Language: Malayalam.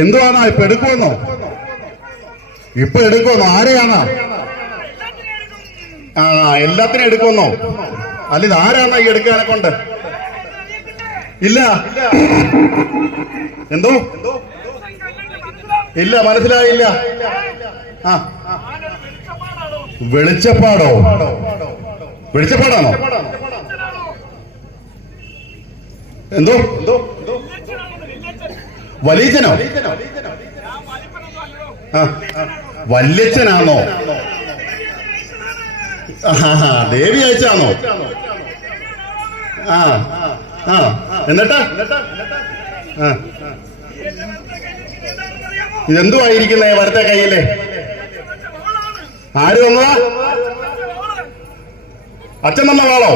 എന്തുവാണോ ഇപ്പൊ എടുക്കുമെന്നോ? ഇപ്പൊ എടുക്കുമെന്നോ? ആരെയാണോ? ആ എല്ലാത്തിനും എടുക്കുമെന്നോ? അല്ല ഇത് ആരാണോ ഈ എടുക്കാനെ കൊണ്ട്? ഇല്ല. എന്തോ? ഇല്ല മനസ്സിലായില്ല. ആ. വെളിച്ചപ്പാടോ? വെളിച്ചപ്പാടാണോ? എന്തോ? വലീജനോ ആ വല്യച്ഛനാണോ? ദേവി അയച്ചാണോ? ആ ആ. എന്നിട്ടാ? ആ. ഇതെന്തുവായിരിക്കുന്നേ വരത്തെ കയ്യിൽ? ആര് വന്നതാ? അച്ഛൻ വന്ന വാളോ